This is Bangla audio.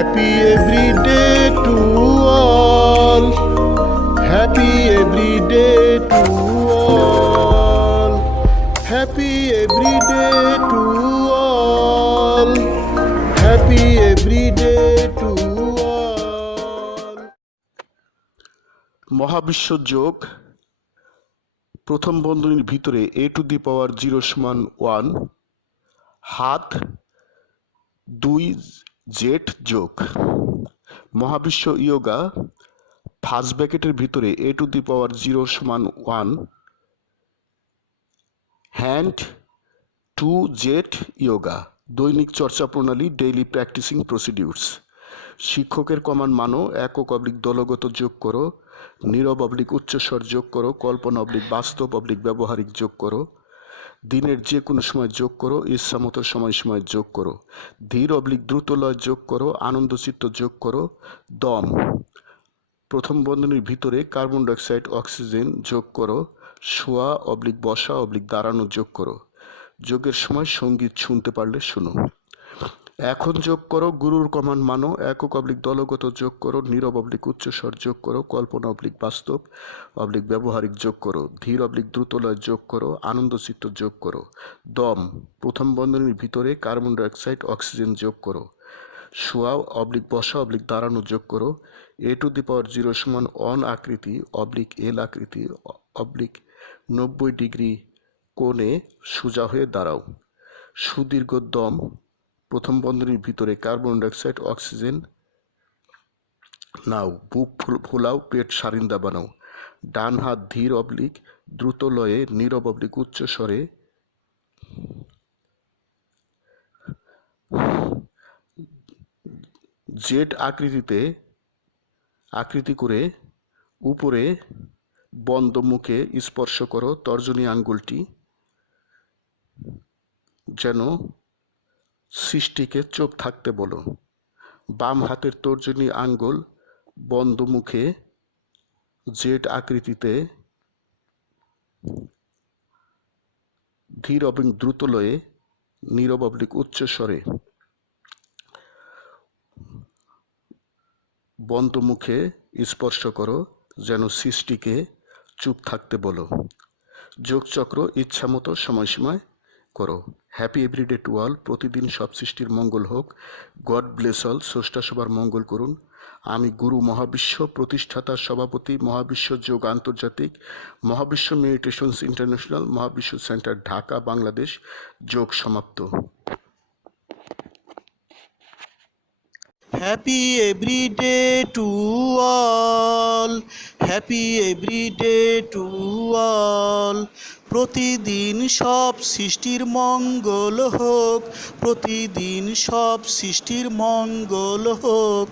Happy every day to all. Happy every day to all. Happy every day to all. Happy every day to all. মহাবিশ্ব যোগ প্রথম বন্ধনীর ভিতরে a⁴ সমান 1, হাত 2 জেড যোগ। মহাবিশ্ব ইয়োগা ফার্স্ট ব্র্যাকেটের ভিতরে a⁴ সমান 1, হ্যান্ড 2 জেড ইয়োগা। দৈনিক চর্চা প্রণালী, ডেইলি প্র্যাকটিসিং প্রসিডিউরস। শিক্ষকের কমান্ড মানো, একক অবলিক দলগত যোগ করো, নীরব অবলিক উচ্চস্বর যোগ করো, কল্পনা অবলিক বাস্তব অবলিক ব্যবহারিক যোগ করো, দিনের যে কোনো সময় যোগ করো, ইচ্ছামতো সময় যোগ করো, ধীর অবলিক দ্রুতলয় যোগ করো, আনন্দচিত্ত যোগ করো, দম প্রথম বন্ধনীর ভিতরে কার্বন ডাইঅক্সাইড অক্সিজেন যোগ করো, শোয়া অবলিক বসা অবলিক দাঁড়ানো যোগ করো। যোগের সময় সঙ্গীত শুনতে পারলে শুনো। এখন যোগ করো, গুরুর কমান্ড মানো, একক অবলিক দলগত যোগ করো, নীরব অবলিক উচ্চস্বর যোগ করো, কল্পনা অবলিক বাস্তব অবলিক ব্যবহারিক যোগ করো, ধীর অবলিক দ্রুতলয় যোগ করো, আনন্দচিত্ত যোগ করো। দম প্রথম বন্ধনীর ভিতরে কার্বন ডাইঅক্সাইড অক্সিজেন যোগ করো, শোয়া অবলিক বসা অবলিক দাঁড়ানো যোগ করো। a⁴ সমান 1 আকৃতি অবলিক এল আকৃতি অবলিক 90 ডিগ্রি কোণে সোজা হয়ে দাঁড়াও। সুদীর্ঘ দম প্রথম বন্ধনীর ভিতরে কার্বন ডাইঅক্সাইড অক্সিজেন নাও, বুক ফোলাও, পেট সারিন্দা বানাও। ডান হাত ধীর অবলিক দ্রুত লয়ে নীরব অবলিক উচ্চ স্বরে জেড আকৃতি করে উপরে বন্ধ মুখে স্পর্শ করো। তর্জনী আঙ্গুলটি যেন সৃষ্টিকে চোখ থাকতে বলো। বাম হাতের তর্জনী আঙ্গুল বন্ধ মুখে জেড আকৃতিতে ধীর অবলিক দ্রুত লয়ে নীরব অবলিক উচ্চ স্বরে বন্ধ মুখে স্পর্শ করো, যেন সৃষ্টিকে চুপ থাকতে বলো। যোগচক্র ইচ্ছামতো সময় করো। Happy everyday to all. প্রতিদিন সব সৃষ্টির মঙ্গল হোক। God bless all. স্রষ্টা সবার মঙ্গল করুন। আমি গুরু মহাবিশ্ব প্রতিষ্ঠাতা সভাপতি, মহাবিশ্ব যোগ আন্তর্জাতিক, মহাবিশ্ব মেডিটেশনস ইন্টারন্যাশনাল, মহাবিশ্ব সেন্টার ঢাকা, বাংলাদেশ। যোগ সমাপ্ত। Happy every day to all. Happy every day to all. প্রতিদিন সব সৃষ্টির মঙ্গল হোক, প্রতিদিন সব সৃষ্টির মঙ্গল হোক।